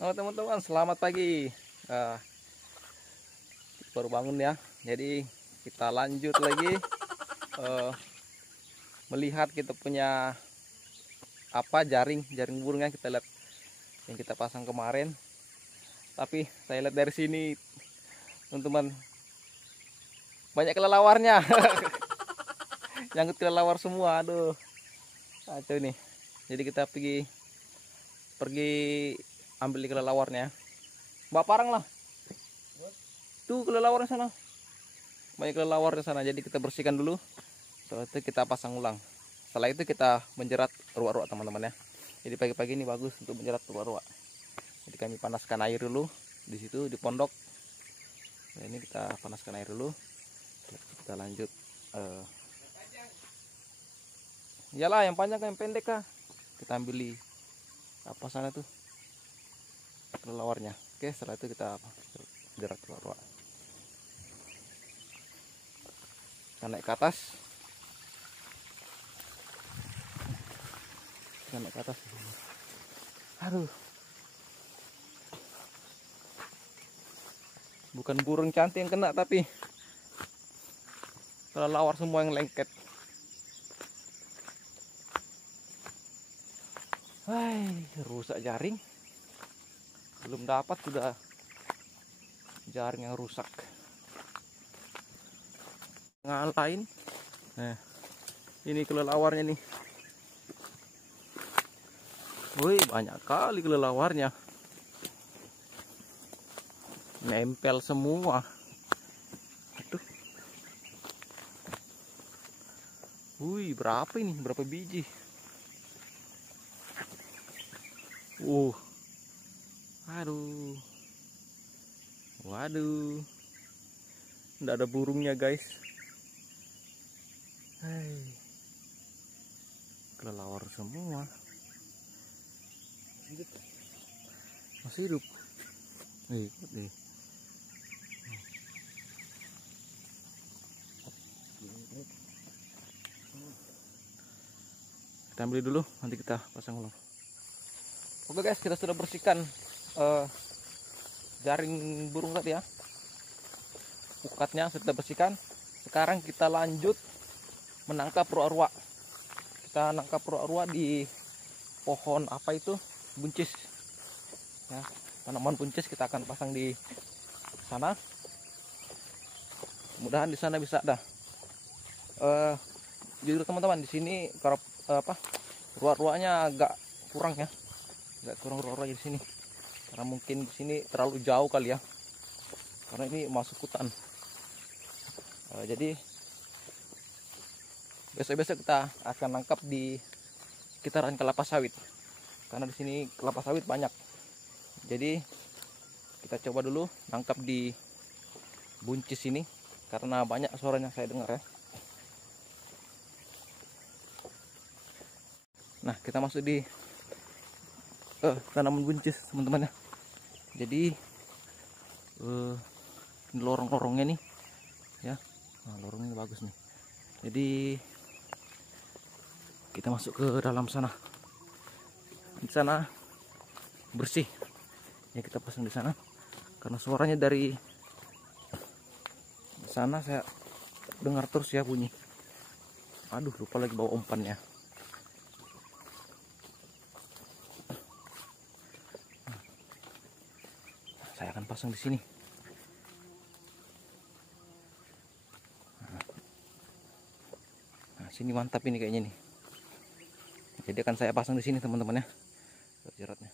Oh teman-teman, selamat pagi. Eh, Baru bangun ya. Jadi kita lanjut lagi eh, melihat kita punya jaring burungnya, kita lihat yang kita pasang kemarin. Tapi saya lihat dari sini teman-teman, banyak kelelawarnya. Nyangkut kelelawar semua. Aduh, kacau ini. Jadi kita pergi ambil kelelawarnya. Mbak Parang lah. Tuh kelelawar di sana. Banyak kelelawar di sana. Jadi kita bersihkan dulu. Setelah itu kita pasang ulang. Setelah itu kita menjerat ruak-ruak teman-teman ya. Jadi pagi-pagi ini bagus untuk menjerat ruak-ruak. Jadi kami panaskan air dulu di situ di pondok. Nah, ini kita panaskan air dulu. Kita lanjut. Iyalah, yang panjang yang pendek kah? Kita ambil di apa sana tuh kelelawarnya. Oke, setelah itu kita jerat ruak-ruak. Kita naik ke atas. Aduh, bukan burung cantik yang kena, tapi kelelawar semua yang lengket. Hai, rusak jaring. Belum dapat sudah jaring yang rusak. Ngalahin. Nah, ini kelelawarnya nih. Wih, banyak kali kelelawarnya. Nempel semua. Aduh. Wih, berapa ini? Berapa biji? Aduh. Waduh. Nggak ada burungnya, guys. Hai. Kelelawar semua. Masih hidup. Nih. Kita ambil dulu, nanti kita pasang ulang. Oke guys, kita sudah bersihkan jaring burung tadi ya. Ukatnya sudah bersihkan. Sekarang kita lanjut menangkap ruak-ruak. Kita nangkap ruak-ruak di pohon apa itu? Buncis. Ya, tanaman buncis kita akan pasang di sana. Mudahan di sana bisa ada. Jujur teman-teman, di sini ruak-ruaknya agak kurang ya. Agak kurang ruak-ruak di sini. Karena mungkin di sini terlalu jauh kali ya. Karena ini masuk hutan. Jadi besok-besok kita akan nangkap di sekitaran kelapa sawit. Karena di sini kelapa sawit banyak. Jadi kita coba dulu nangkap di buncis ini karena banyak suaranya saya dengar ya. Nah, kita masuk di tanaman buncis teman-teman ya. Jadi lorong-lorongnya nih ya. Nah, lorongnya bagus nih. Jadi kita masuk ke dalam sana. Di sana bersih. Ya, kita pasang di sana. Karena suaranya dari sana saya dengar terus ya bunyi. Aduh, lupa lagi bawa umpannya. Saya akan pasang di sini. Nah, sini mantap ini kayaknya nih. Jadi akan saya pasang di sini teman-teman ya. Jeratnya.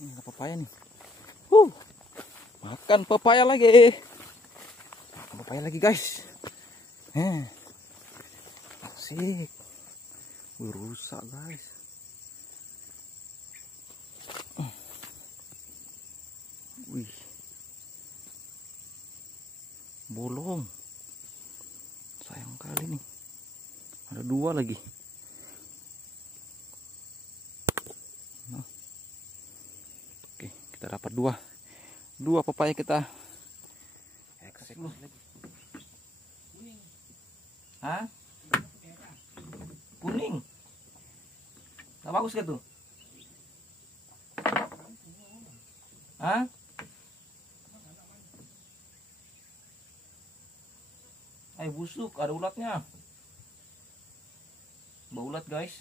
Ada pepaya nih. Makan pepaya lagi. Pepaya lagi guys. Asik. Rusak guys. Wih. Bolong. Sayang kali nih. Ada 2 lagi. Nah. Oke, kita dapat 2 pepaya kita. Eksek lu. Hah? Kuning. Gak bagus gitu? Hah? Busuk, ada ulatnya. Bau ulat guys.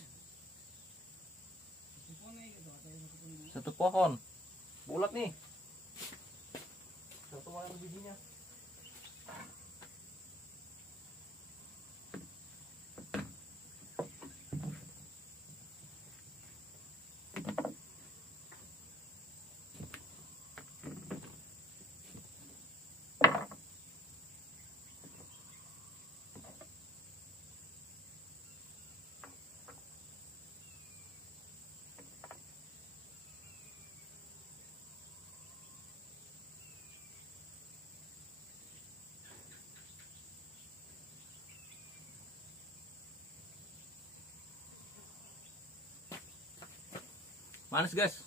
Satu pohon. Bau ulat nih. Satu pohon bijinya. Manis guys.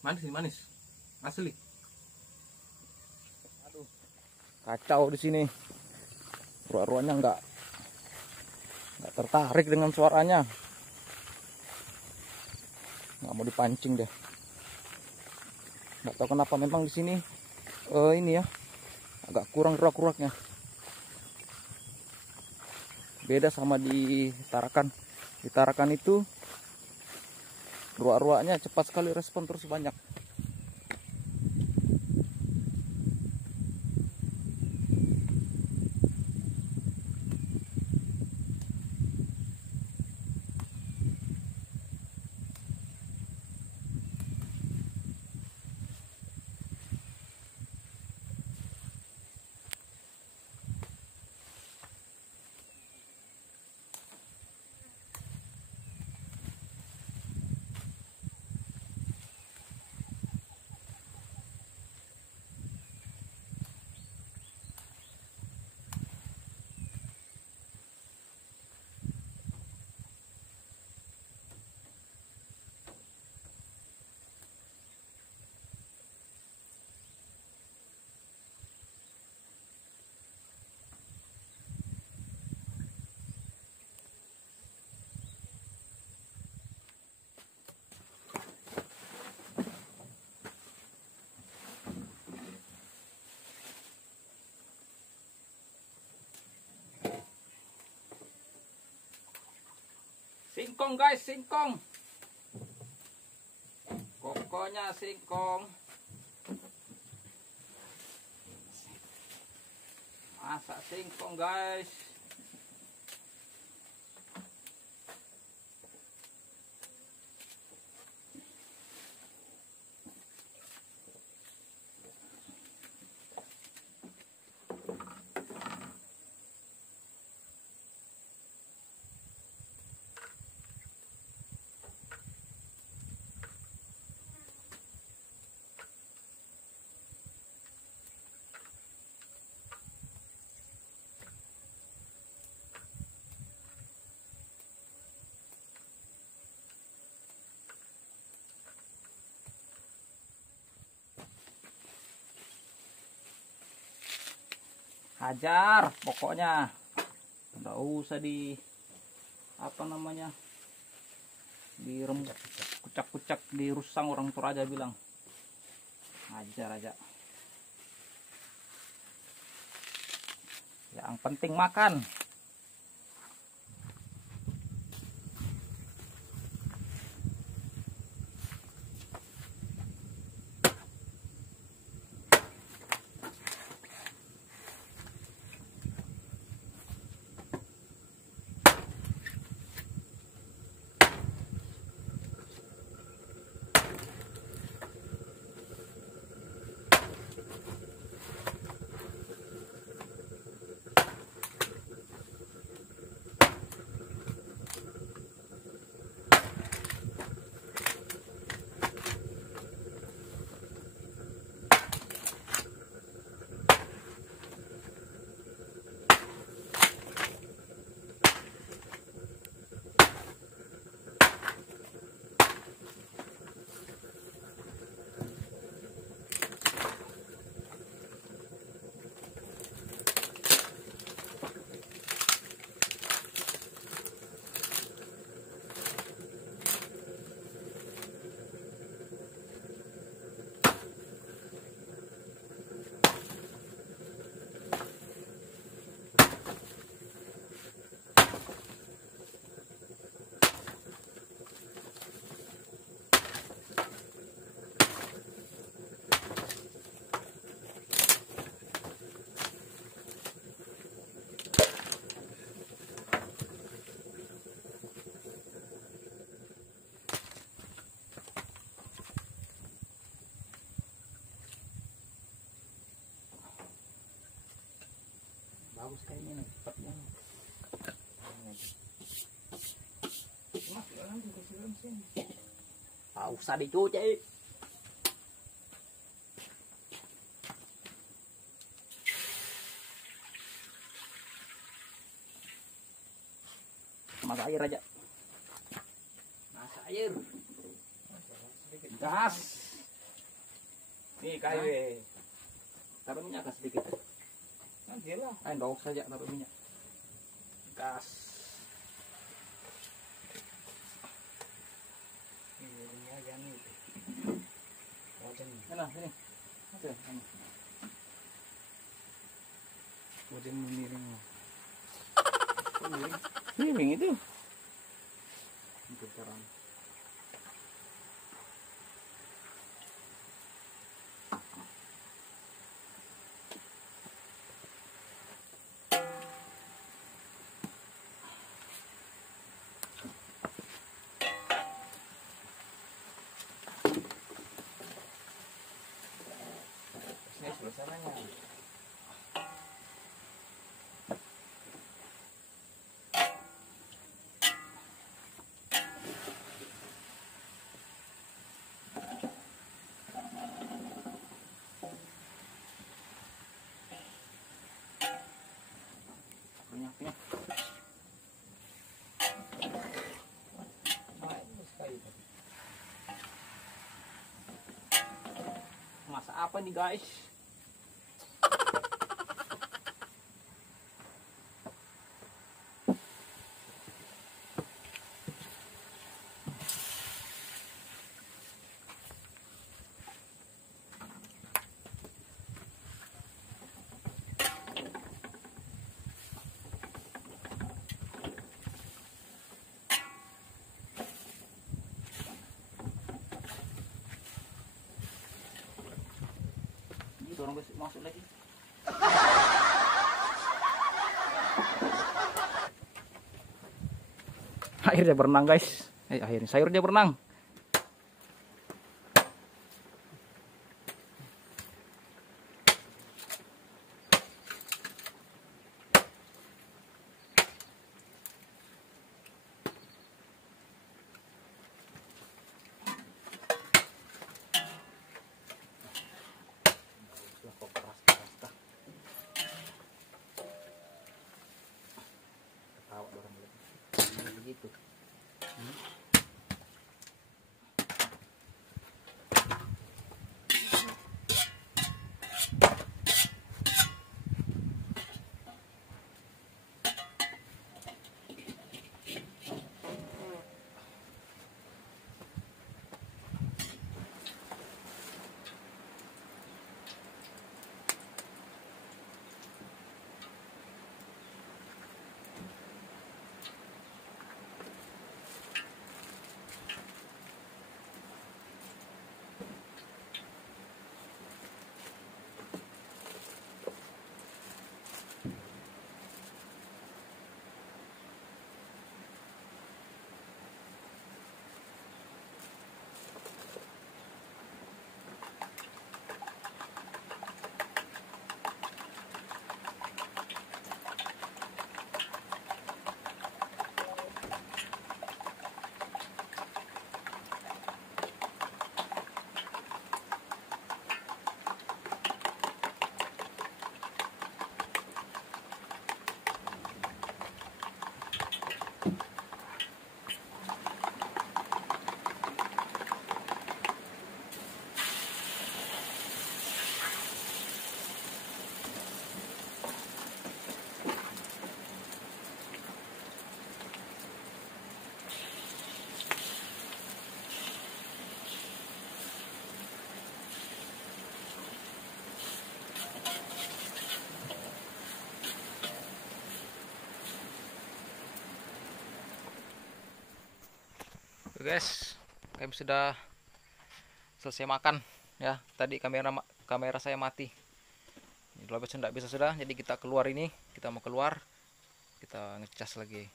Manis nih, manis. Asli. Aduh. Kacau di sini. Ruah-ruahnya nggak tertarik dengan suaranya. Nggak mau dipancing deh. Nggak tahu kenapa memang di sini ini ya agak kurang ruak-ruaknya. Beda sama di Tarakan. Di Tarakan itu ruak-ruaknya cepat sekali respon terus banyak. Singkong guys, singkong. Pokoknya singkong. Masak singkong guys. Hajar pokoknya, nggak usah di apa namanya, dirembuk kucak-kucak, dirusang, orang Toraja bilang. Hajar aja, yang penting makan. Bagus kayaknya nih, cepatnya. Tak usah dicuci. Masak air aja. Masak air. Gas. Nih kayu. Taruh minyak sedikit. Nanti lah. Endok saja taruh minyak. Gas. Ini aja nih. Wajan. Mana sini? Ada. Wajan miring. Miring. Miring itu. Untuk terang. Suasananya minyaknya masak apa nih guys? itu orang masuk lagi. Akhirnya berenang guys. Akhirnya sayurnya berenang. Begitu. Oke guys, kami sudah selesai makan ya. Tadi kamera saya mati. Ini tidak bisa sudah, jadi kita keluar ini. Kita mau keluar, kita ngecas lagi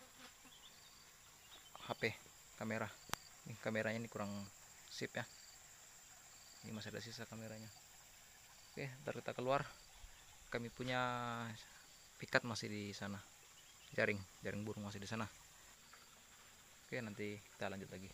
HP kamera. Ini kameranya ini kurang sip ya. Ini masih ada sisa kameranya. Oke, ntar kita keluar. Kami punya pikat masih di sana. Jaring burung masih di sana. Oke, nanti kita lanjut lagi.